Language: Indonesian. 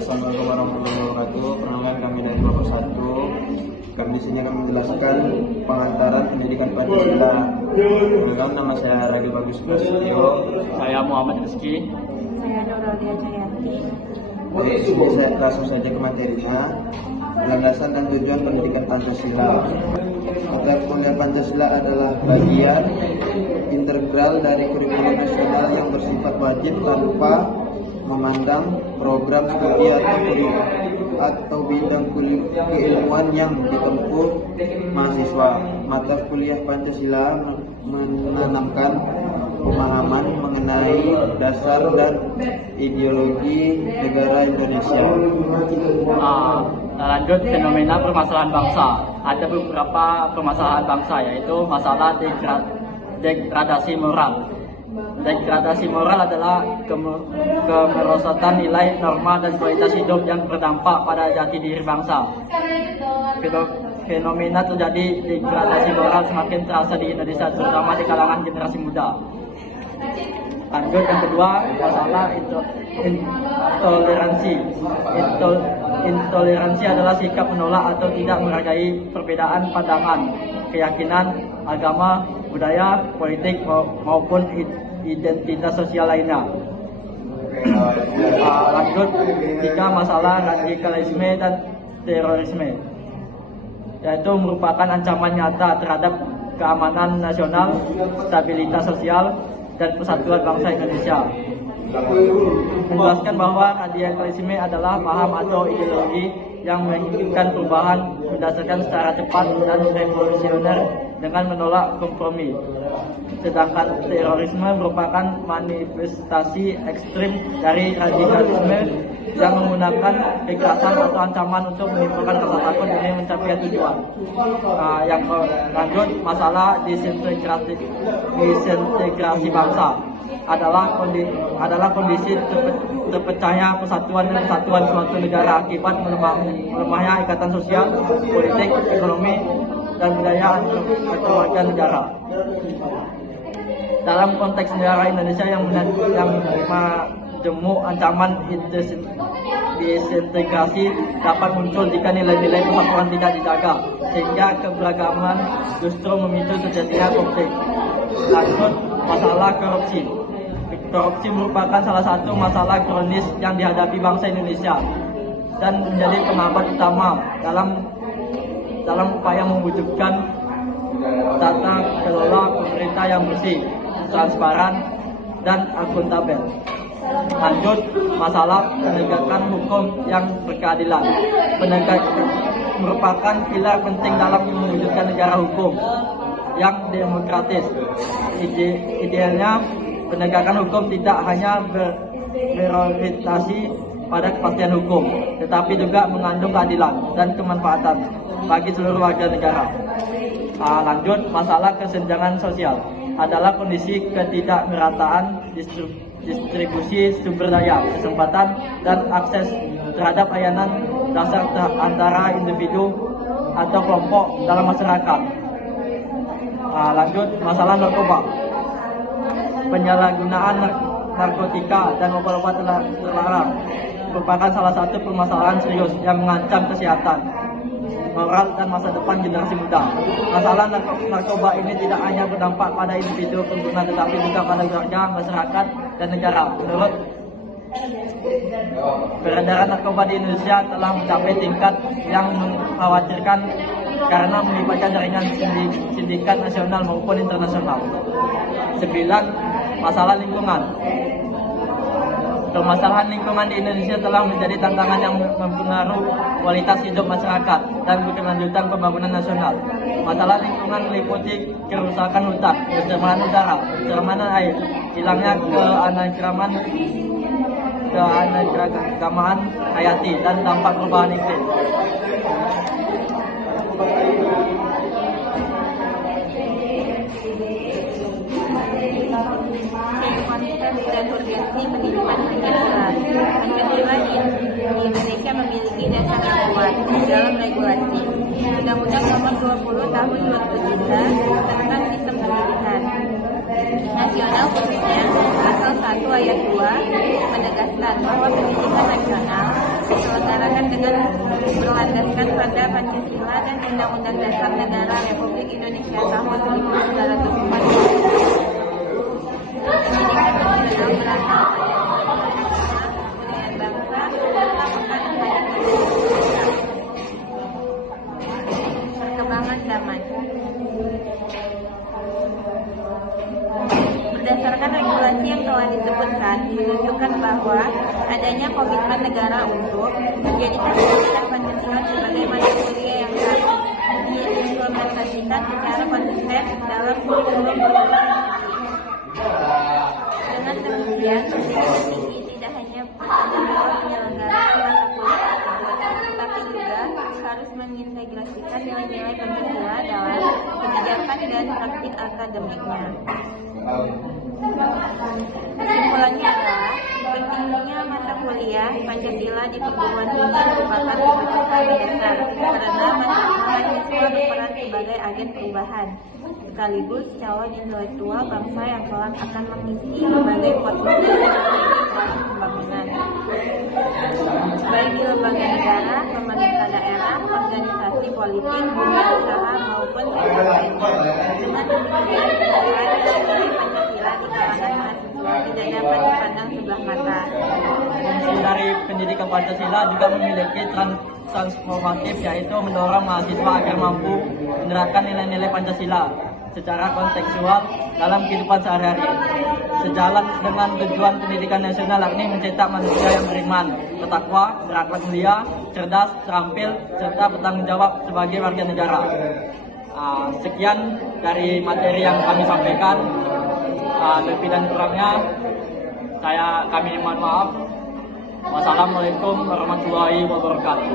Assalamualaikum warahmatullahi wabarakatuh. Perkenalkan kami dari kelompok 1. Kami di sini akan menjelaskan pengantaran pendidikan Pancasila. Perkenalkan, nama saya Ragil Bagus Prasetyo. Saya Muhammad Rizky. Saya Nuralia Jayanti. Di sini saya langsung saja ke materinya. Landasan dan tujuan pendidikan Pancasila. Mata kuliah Pancasila adalah bagian integral dari kurikulum nasional yang bersifat wajib tanpa memandang program studi atau bidang keilmuan yang ditempuh mahasiswa. Mata kuliah Pancasila menanamkan pemahaman mengenai dasar dan ideologi negara Indonesia. Lanjut, fenomena permasalahan bangsa. Ada beberapa permasalahan bangsa, yaitu masalah degradasi moral. Degradasi moral adalah kemerosotan nilai, norma, dan kualitas hidup yang berdampak pada jati diri bangsa. Fenomena terjadi degradasi moral semakin terasa di Indonesia, terutama di kalangan generasi muda. Lanjut, yang kedua, masalah intoleransi. Intoleransi adalah sikap menolak atau tidak menghargai perbedaan pandangan, keyakinan, agama, budaya, politik maupun identitas sosial lainnya. Lanjut, tiga, masalah radikalisme dan terorisme, yaitu merupakan ancaman nyata terhadap keamanan nasional, stabilitas sosial, dan persatuan bangsa Indonesia. Menjelaskan bahwa radikalisme adalah paham atau ideologi yang menginginkan perubahan berdasarkan secara cepat dan revolusioner dengan menolak kompromi. Sedangkan terorisme merupakan manifestasi ekstrim dari radikalisme yang menggunakan kekerasan atau ancaman untuk menimbulkan rasa takut demi mencapai tujuan. Yang lanjut, masalah disintegrasi bangsa adalah kondisi terpecahnya persatuan dan kesatuan suatu negara akibat melemahnya ikatan sosial, politik, ekonomi, dan budaya atau warga negara. Dalam konteks negara Indonesia yang majemuk, ancaman disintegrasi dapat muncul jika nilai-nilai persatuan tidak dijaga, sehingga keberagaman justru memicu terjadinya konflik. Lanjut, masalah korupsi. Korupsi merupakan salah satu masalah kronis yang dihadapi bangsa Indonesia dan menjadi penghambat utama dalam upaya mewujudkan tata kelola pemerintah yang bersih, transparan, dan akuntabel. Lanjut, masalah penegakan hukum yang berkeadilan. Penegakan merupakan pilar penting dalam mewujudkan negara hukum yang demokratis. Idealnya, penegakan hukum tidak hanya berorientasi pada kepastian hukum, tetapi juga mengandung keadilan dan kemanfaatan bagi seluruh warga negara. Lanjut, masalah kesenjangan sosial adalah kondisi ketidakmerataan distribusi sumber daya, kesempatan, dan akses terhadap layanan dasar antara individu atau kelompok dalam masyarakat. Lanjut, masalah narkoba. Penyalahgunaan narkotika dan obat-obat terlarang merupakan salah satu permasalahan serius yang mengancam kesehatan, moral, dan masa depan generasi muda. Masalah narkoba ini tidak hanya berdampak pada individu pengguna, tetapi juga pada keluarga, masyarakat, dan negara. Menurut peredaran narkoba di Indonesia telah mencapai tingkat yang mengkhawatirkan karena melibatkan jaringan sindikat nasional maupun internasional. 9. Masalah lingkungan. Permasalahan lingkungan di Indonesia telah menjadi tantangan yang mempengaruhi kualitas hidup masyarakat dan kelanjutan pembangunan nasional. Masalah lingkungan meliputi kerusakan hutan, pencemaran udara, pencemaran air, hilangnya keanekaragaman hayati, dan dampak perubahan iklim. Dan urgensi pendidikan Pancasila. Pancasila di Indonesia memiliki dasar yang kuat dalam regulasi. Undang-Undang Nomor 20 Tahun 2003 tentang Sistem Pendidikan Nasional, khususnya Pasal 1 Ayat 2 menegaskan bahwa pendidikan nasional dilaksanakan dengan berlandaskan pada Pancasila dan Undang-Undang Dasar Negara Republik Indonesia tahun 1945. Pendidikan nasional berasal dari bangsa, perkembangan zaman. Berdasarkan regulasi yang telah disebutkan, menunjukkan bahwa adanya komitmen negara untuk menjadikan pendidikan Pancasila sebagai mata kuliah yang harus diimplementasikan secara konsisten dalam kurikulum dengan demikian, pendidikan tinggi tidak hanya bersama menyelenggarakan mata kuliah tersebut, tetapi juga harus mengintegrasikan nilai-nilai Pancasila dalam kebijakan dan praktik akademiknya. Kesimpulannya adalah pentingnya mata kuliah Pancasila di perguruan tinggi merupakan keputusan dasar karena Pancasila berperan sebagai agen perubahan sekaligus calon intelektual bangsa yang kelak akan mengisi berbagai potensi pembangunan baik di lembaga negara, pemerintah daerah, organisasi politik, dunia usaha maupun sektor lainnya. Dengan demikian, Pancasila di kalangan mahasiswa tidak dapat dipandang sebelah mata. Fungsi dari pendidikan Pancasila juga memiliki transformatif, yaitu mendorong mahasiswa agar mampu menerapkan nilai-nilai Pancasila secara kontekstual dalam kehidupan sehari-hari. Sejalan dengan tujuan pendidikan nasional, yakni mencetak manusia yang beriman, bertakwa, berakhlak mulia, cerdas, terampil, serta bertanggung jawab sebagai warga negara. Sekian dari materi yang kami sampaikan. Lebih dan kurangnya kami mohon maaf. Wassalamualaikum warahmatullahi wabarakatuh.